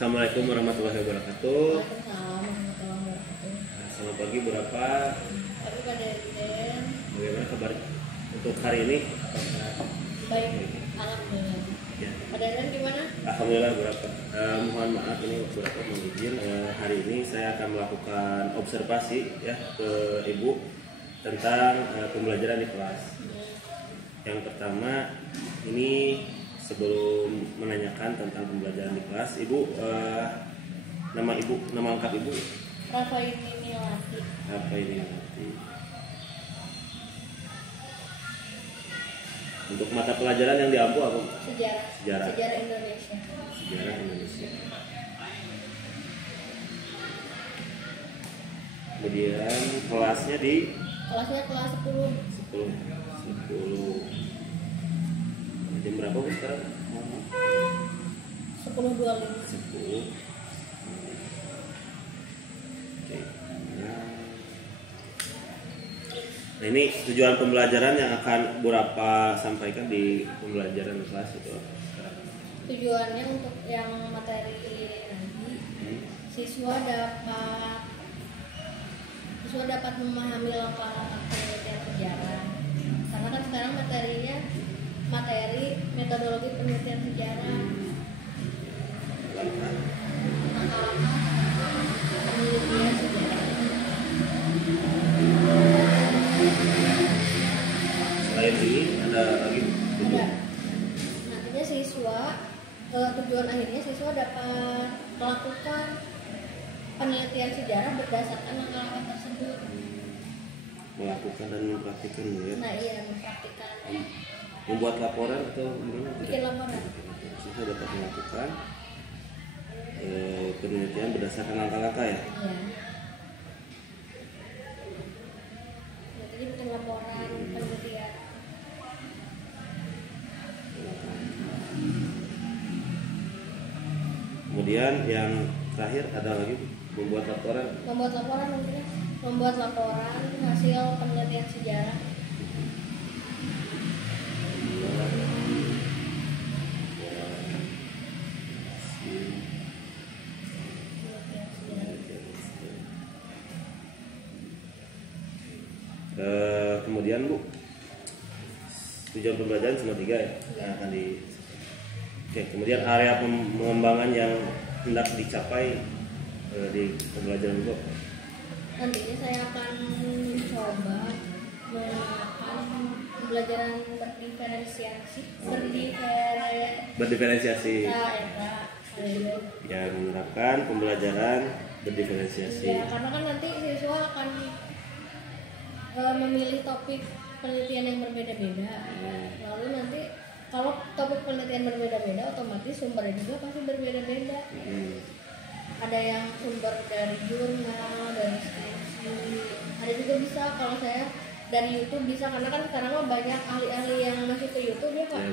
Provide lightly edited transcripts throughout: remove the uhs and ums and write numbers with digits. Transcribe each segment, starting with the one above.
Assalamualaikum warahmatullahi wabarakatuh. Waalaikumsalam warahmatullahi wabarakatuh. Selamat pagi Bu Rafa. Tapi pada Den, Bagaimana kabar untuk hari ini? Apakah baik, alhamdulillah. ya? Pada Den gimana? Alhamdulillah Bu Rafa. Mohon maaf ini Bu Rafa mohon izin. Hari ini saya akan melakukan observasi ya ke Ibu tentang pembelajaran di kelas. Yang pertama ini sebelum menanyakan tentang pembelajaran di kelas, Ibu nama lengkap Ibu Rafa ini Melati. apa ini nanti? Untuk mata pelajaran yang diampu apa? Sejarah Indonesia. Sejarah Indonesia. Kemudian kelasnya di Kelasnya kelas 10. 10. Jam berapa Bu sekarang? 10.25. 10. Oke. Nah, ini tujuan pembelajaran yang akan Bu Rafa sampaikan di pembelajaran kelas itu. Tujuannya untuk yang materi nanti siswa dapat memahami langkah-langkah penelitian sejarah. Karena kan sekarang materi metodologi penelitian sejarah. Langkah-langkah penelitian sejarah. Selain ini ada lagi Ada. Nantinya tujuan akhirnya siswa dapat melakukan penelitian sejarah berdasarkan langkah-langkah tersebut. melakukan dan mempraktikkan ya. Nah iya, mempraktikkan. Membuat laporan atau gimana? Bikin laporan. Siswa dapat melakukan penelitian berdasarkan langkah-langkah ya. Iya. Jadi bikin laporan penelitian. Kemudian yang terakhir ada lagi membuat laporan. Membuat laporan hasil penelitian sejarah. Kemudian Bu, tujuan pembelajaran cuma 3 ya. Nah, akan Oke, kemudian area pengembangan yang hendak dicapai di pembelajaran Bu. Nantinya saya akan coba menggunakan pembelajaran Berdiferensiasi. Iya. Yang menerapkan pembelajaran berdiferensiasi. Ya, karena kan nanti siswa akan memilih topik penelitian yang berbeda-beda. Lalu nanti kalau topik penelitian berbeda-beda, otomatis sumbernya juga pasti berbeda-beda. Ada yang sumber dari jurnal, dari skripsi, ada juga bisa kalau saya dari YouTube bisa, karena kan sekarang mah banyak ahli-ahli yang masuk ke YouTube ya Pak.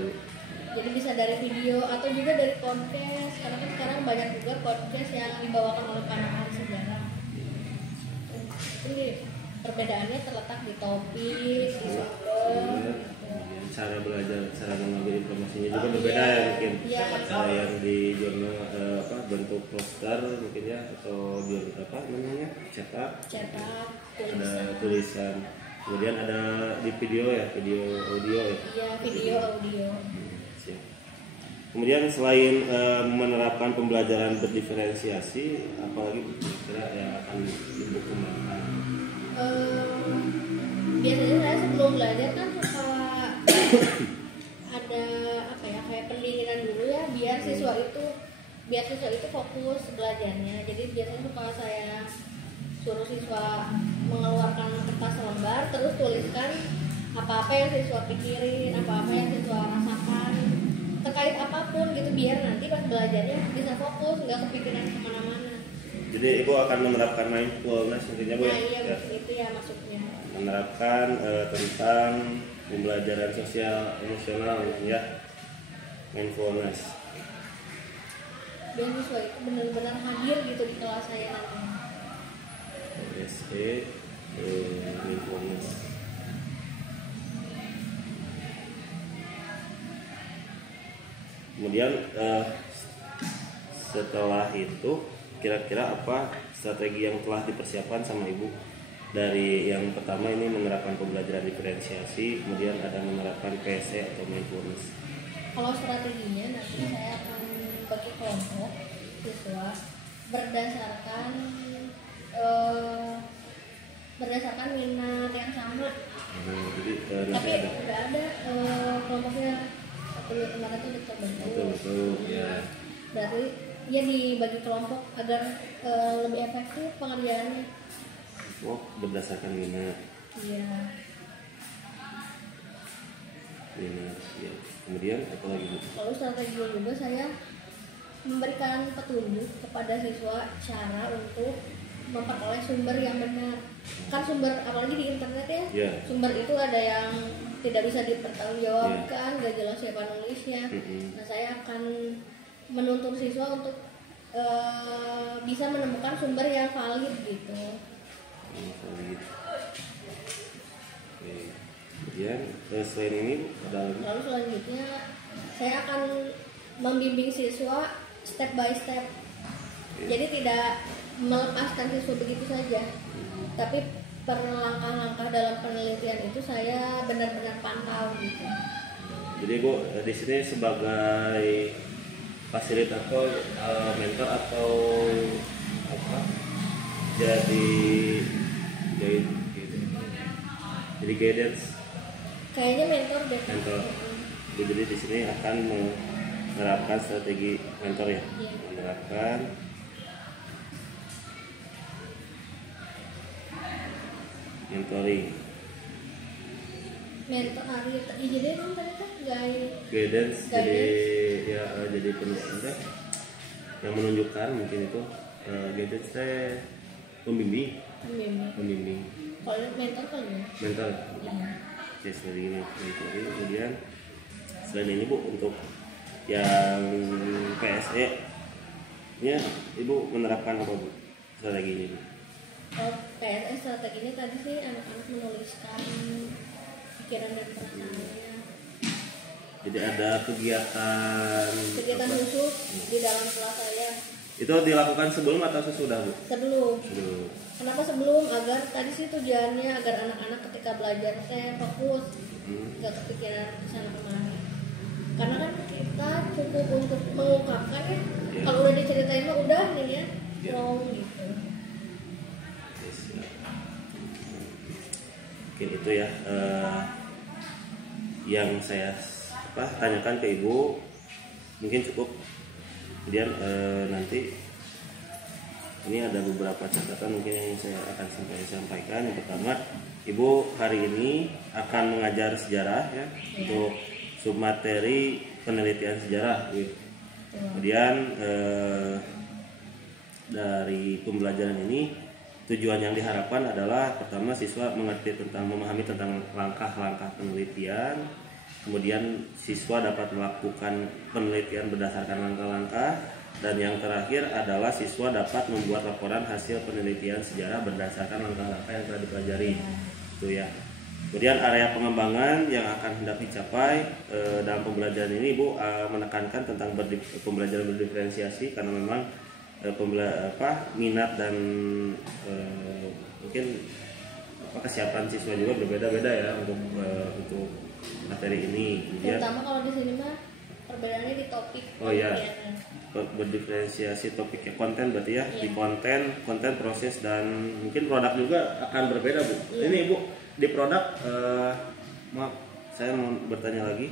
Jadi bisa dari video atau juga dari podcast, karena kan sekarang banyak juga podcast yang dibawakan oleh para ahli sejarah. Jadi perbedaannya terletak di topik, di sumber. Cara belajar, cara mengambil informasinya juga berbeda ya mungkin. Yang di jurnal bentuk poster mungkin ya, atau jurnal apa namanya, cetak, ada tulisan. Kemudian ada di video ya, video audio ya. Iya, video audio. Siap. Kemudian selain menerapkan pembelajaran berdiferensiasi, apalagi kira yang akan Ibu kembangkan? Biasanya saya sebelum belajar kan suka ada kayak pendinginan dulu ya, biar siswa itu fokus belajarnya. Jadi biasanya suka saya suruh siswa mengeluarkan kertas lembar, terus tuliskan apa-apa yang siswa pikirin, apa-apa yang siswa rasakan terkait apapun gitu, biar nanti pas belajarnya bisa fokus, nggak kepikiran kemana-mana. Jadi Ibu akan menerapkan mindfulness intinya Bu ya? Nah iya, itu ya maksudnya. Menerapkan tentang pembelajaran sosial emosional ya, mindfulness. Biar siswa itu benar-benar hadir gitu di kelas saya nanti. Mindfulness. Kemudian setelah itu kira-kira apa strategi yang telah dipersiapkan sama ibu? Dari yang pertama ini menerapkan pembelajaran diferensiasi, kemudian ada menerapkan PSE atau mindfulness. Kalau strateginya nanti saya akan bagi kelompok siswa berdasarkan berdasarkan minat yang sama. Jadi Tapi udah ada kelompoknya kemarin itu terbentuk. Betul ya. Berarti ya dibagi kelompok agar lebih efektif pengerjaannya. Oh, berdasarkan minat. Iya. Minat ya. Kemudian apa lagi Bu? Lalu strategi juga saya memberikan petunjuk kepada siswa cara untuk memperoleh sumber yang benar. Kan sumber apalagi di internet ya, Yeah. sumber itu ada yang tidak bisa dipertanggungjawabkan, gak jelas siapa nulisnya. Nah saya akan menuntun siswa untuk bisa menemukan sumber yang valid gitu. Valid. Oke. Kemudian selain ini ada lagi? Lalu selanjutnya saya akan membimbing siswa step by step. Jadi tidak melepaskan siswa begitu saja, tapi per langkah-langkah dalam penelitian itu saya benar-benar pantau gitu. Jadi Bu di sini sebagai fasilitator, mentor atau apa? Jadi guidance. Kayaknya mentor deh. Mentor. Jadi di sini akan menerapkan strategi mentor ya. Iya. Menerapkan mentoring, Mentor hari jadi kan mereka guidance. Jadi ya jadi penulis yang menunjukkan mungkin itu guidance teh pembimbing. Kalau mentor kali ya. Mentor. Iya. Oke, seperti ini. Jadi kemudian selain ini Bu untuk yang PSE nya Ibu menerapkan apa Bu strategi ini Bu? Kalau PSS strateginya tadi sih anak-anak menuliskan pikiran dan perasaannya. Jadi ada kegiatan Khusus di dalam kelas saya. Itu dilakukan sebelum atau sesudah Bu? Sebelum. Sebelum. Kenapa sebelum? Agar tadi sih tujuannya agar anak-anak ketika belajar saya fokus, nggak kepikiran kesana kemari. Karena kan kita cukup untuk mengungkapkan ya. Kalau udah diceritain mah udah nih ya, long gitu. Mungkin itu ya yang saya tanyakan ke Ibu, mungkin cukup. Kemudian nanti ini ada beberapa catatan mungkin yang saya akan sampaikan. Yang pertama, Ibu hari ini akan mengajar sejarah ya, untuk submateri penelitian sejarah gitu. Kemudian dari pembelajaran ini tujuan yang diharapkan adalah pertama siswa memahami tentang langkah-langkah penelitian, kemudian siswa dapat melakukan penelitian berdasarkan langkah-langkah, dan yang terakhir adalah siswa dapat membuat laporan hasil penelitian sejarah berdasarkan langkah-langkah yang telah dipelajari. Itu ya. Kemudian area pengembangan yang akan hendak dicapai dalam pembelajaran ini Ibu menekankan tentang pembelajaran berdiferensiasi, karena memang minat dan mungkin kesiapan siswa juga berbeda-beda ya untuk materi ini. Kemudian, terutama kalau di sini mah perbedaannya di topik. Oh ya, berdiferensiasi topik ya, konten berarti ya. Di konten proses dan mungkin produk juga akan berbeda Bu. Ini Ibu di produk maaf saya mau bertanya lagi.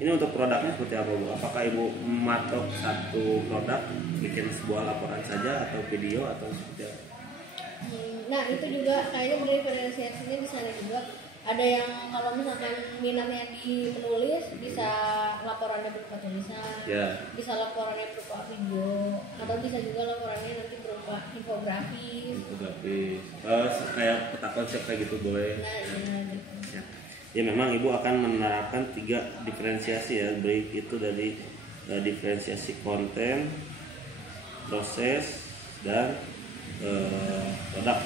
Ini untuk produknya seperti apa Bu? Apakah Ibu mematok satu produk, bikin sebuah laporan saja atau video atau seperti apa? Nah itu juga kayaknya diferensiasinya di sana juga. Ada yang kalau misalkan minatnya di menulis bisa laporannya berupa tulisan, bisa laporannya berupa video, atau bisa juga laporannya nanti berupa infografis. Kayak peta konsep kayak gitu boleh. Nah, ya. Ya memang Ibu akan menerapkan 3 diferensiasi ya, baik itu dari diferensiasi konten, proses, dan produk.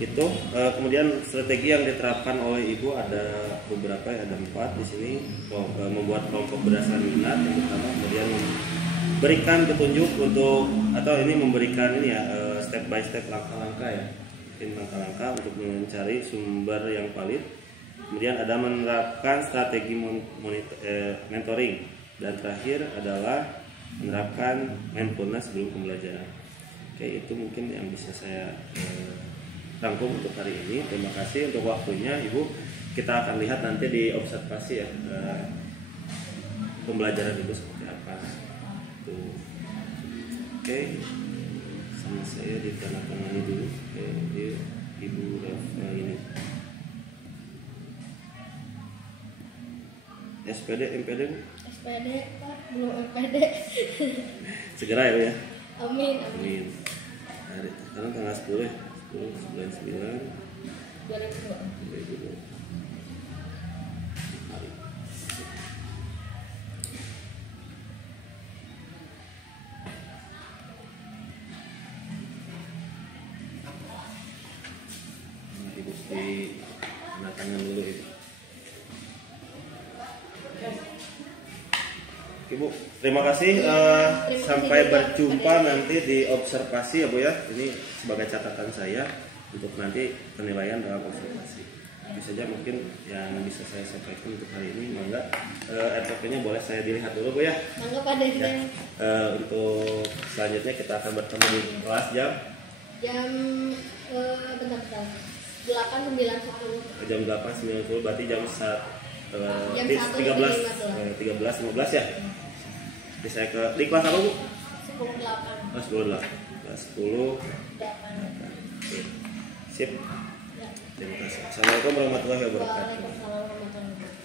Itu kemudian strategi yang diterapkan oleh ibu ada beberapa ya, ada 4 di sini. Membuat kelompok berdasarkan minat yang pertama, kemudian berikan petunjuk untuk atau ini memberikan ini ya step by step, langkah-langkah ya, langkah-langkah untuk mencari sumber yang valid. Kemudian ada menerapkan strategi mentoring, dan terakhir adalah menerapkan mindfulness sebelum pembelajaran. Oke, itu mungkin yang bisa saya rangkum untuk hari ini. Terima kasih untuk waktunya Ibu. Kita akan lihat nanti di observasi ya pembelajaran Ibu seperti apa. Tuh. Oke, sama saya ditandatangani dulu. Oke, Ibu Rafa ini. SPD, MPD Bu? SPD Pak, belum MPD. Segera ya Bu ya. Amin. Amin. Sekarang tanggal 10 ya. 10 bulan 9 2002. 2002. Ibu di tangan dulu itu. Ibu, terima kasih. Sampai berjumpa nanti di observasi ya Bu ya. Ini sebagai catatan saya untuk nanti penilaian dalam observasi. Itu saja mungkin yang bisa saya sampaikan untuk hari ini. Mangga RPP-nya boleh saya dilihat dulu Bu ya. Mangga Pak Deh. Ya. Untuk selanjutnya kita akan bertemu di kelas jam bentar. 8, 9, 10. jam 8, 9, 10, berarti jam 1 13, 15 ya. Jadi saya di kelas apa Bu? 10, 8. 10, 8. Kelas 10. 8. Sip. Ya. Terima kasih. Assalamualaikum warahmatullahi wabarakatuh. Waalaikumsalam.